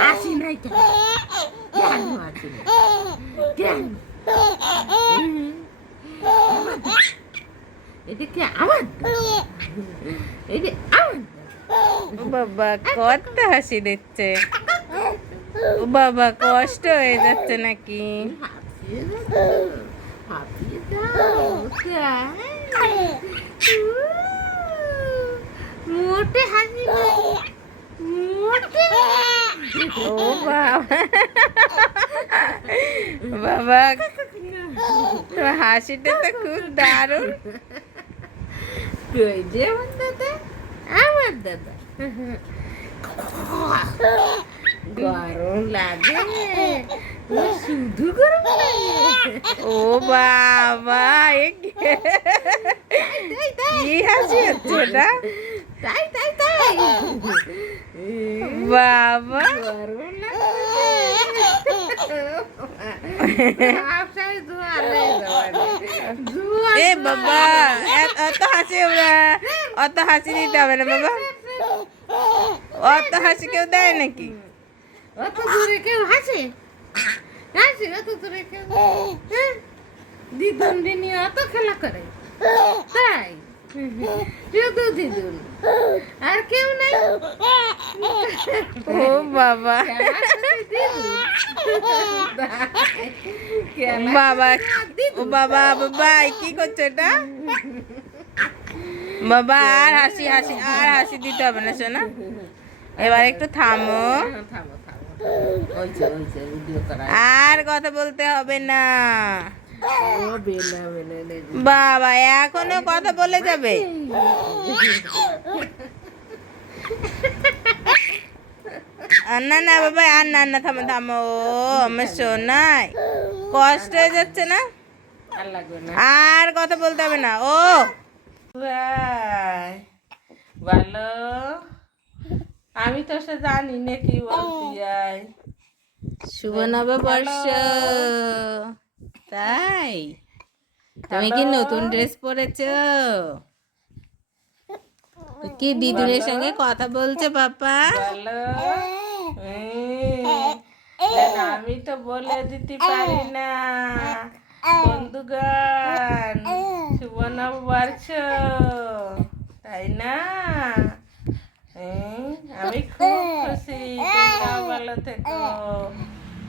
হাসি নাই কেন? কেন হাসি নাই? কেন? এটা কি আমার দাদা? এটা আমার ও বাবা কত হাসি দিচ্ছে। ও বাবা কষ্ট হয়ে যাচ্ছে নাকি? হাঁপিয়ে দাও তাই? মোটে হাসি নাই, মোটে। ও বাবা বাবা তোমার হাসিটা তো খুব দারুণ। কই যে আমার দাদা, আমার দাদা। গরম লাগে, শুধু গরম লাগে। ও বাবা কি হাসি হচ্ছে এটা? তাই তাই তাই বাবা গরম লাগে। আপনার জোয়ারে জোয়ারে এ বাবা অত হাসি অত হাসি দিতে হবে না বাবা। অত হাসি কেউ দেয় নাকি? অত দূরে কেউ হাসে? হাসে অত দূরে কেউ? দিদুন দিনি অত খেলা করে তাই? শুধু দিদুন আর কেউ নাই? ও বাবা বাবা ও বাবা বাবা কি করছো এটা? বাবা আর হাসি হাসি আর হাসি দিতে হবে না শোনা। এবার একটু থামো, থামো থামো, ওইছে ওইছে ভিডিও করা। আর কথা বলতে হবে না। ও বেলা বেলা রে। বাবা এখনো কথা বলে যাবে? না না বাবা আর না না থামো থামো। ও আমার শোনাই কষ্ট হয়ে যাচ্ছে না? আর লাগবে না। আর কথা বলতে হবে না। ও ভাই ভালো, আমি তো সে জানি না কি বলতে যাই। শুভ নববর্ষ। তাই তুমি কি নতুন ড্রেস পরেছো? কি দিদুনের সঙ্গে কথা বলছো পাপা? ভালো, আমি তো বলে দিতে পারি না বন্ধুগণ, শুভ নববর্ষ, তাই না? আমি খুব খুশি, তোমরাও ভালো থেকো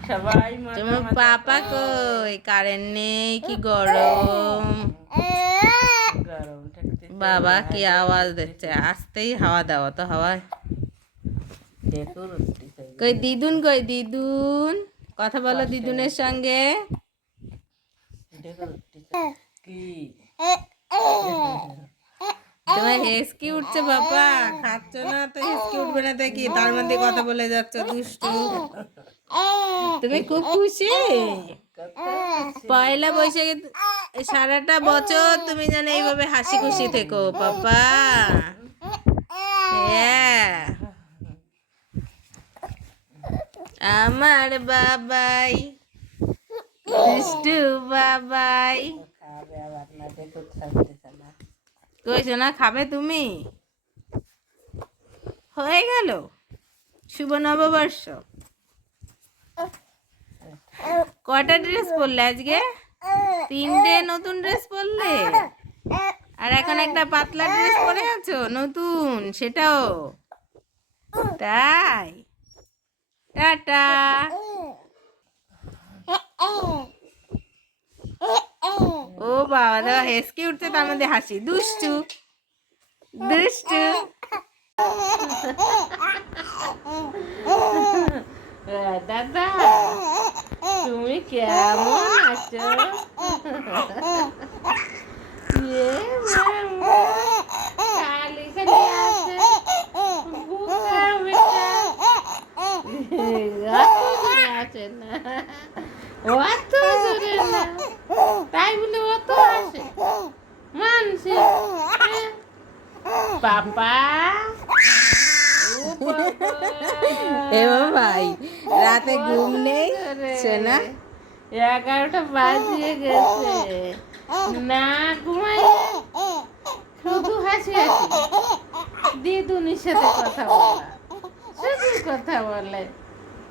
সবাই। তোমার পাপা কই? কারেন্ট নেই কি গরম? গরম থাকতে বাবা কি আওয়াজ দিচ্ছে? আসতেই হাওয়া দাও তো হাওয়া। দেখো রুটি খাই। কই দিদুন, কই দিদুন? কথা বলো দিদুনের সঙ্গে। দেখো রুটি খাই। কি তোমার হেসকি উঠছে বাবা? খাচ্ছ না তো হেসকি উঠবে না দেখি, তার মধ্যে কথা বলে যাচ্ছ দুষ্টু। তুমি খুব খুশি? পয়লা বৈশাখে সারাটা বছর তুমি যেন এইভাবে হাসি খুশি থেকো পাপা। হ্যাঁ আমার বাবাই, দুষ্টু বাবাই। খাবে আবার না, দেখো থাকতেছে না। কইছো না খাবে তুমি? হয়ে গেল শুভ নববর্ষ। কয়টা ড্রেস পরলে আজকে? 3টে নতুন ড্রেস পরলে, আর এখন একটা পাতলা ড্রেস পরে আছো নতুন, সেটাও তাই? টাটা। ও বাবা দাদা হেসকে উঠছে, তার মধ্যে হাসি। দুষ্টু দুষ্টু। দাদা তুমি কেমন আছো? খালি খালি আছে বুকা বেটা, অত দূরে আছে না, অত দূরে না, তাই বলে অত আসে মানছে পাপা। এ ভাই রাতে ঘুম নেই শোনা? 11টা বাজিয়ে গেছে, না ঘুমাই, শুধু হাসি হাসি দিদুনির সাথে কথা বলা, শুধু কথা বলে।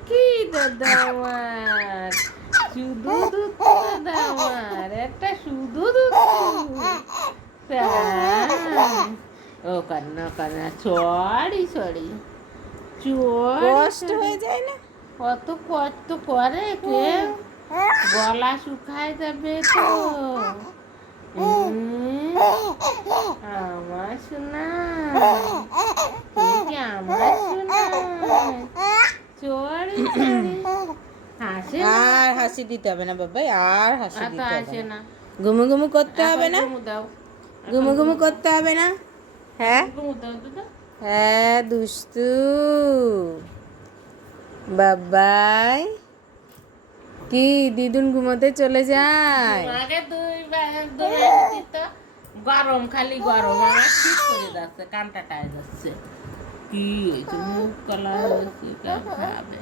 কি দাদা আমার, শুধু দুধ দাদা আমার, একটা শুধু দুধ। ও কান্না কান্না, সরি সরি, কষ্ট হয়ে যায় না? কত কষ্ট করে কেউ, গলা শুকায় যাবে তো। আমার শোনা, তুমি কি আমার শোনা? সরি সরি, হাসে না, আর হাসি দিতে হবে না বাবাই, আর হাসি আর তো দিতে হবে আসে না। না। ঘুমু ঘুমু করতে হবে না? ঘুমু দাও, ঘুমু ঘুমু করতে হবে না? হ্যাঁ ঘুমু দাও দাদা। হ্যাঁ দুষ্টু বাবাই। কি দিদুন ঘুমোতে চলে যায়? আগে দুই দিত, গরম খালি গরম, আমার ঠিক করে যাচ্ছে, কানটা টায় যাচ্ছে। কি হয়েছে, মুখ কলা হয়েছে, কেউ খাবে।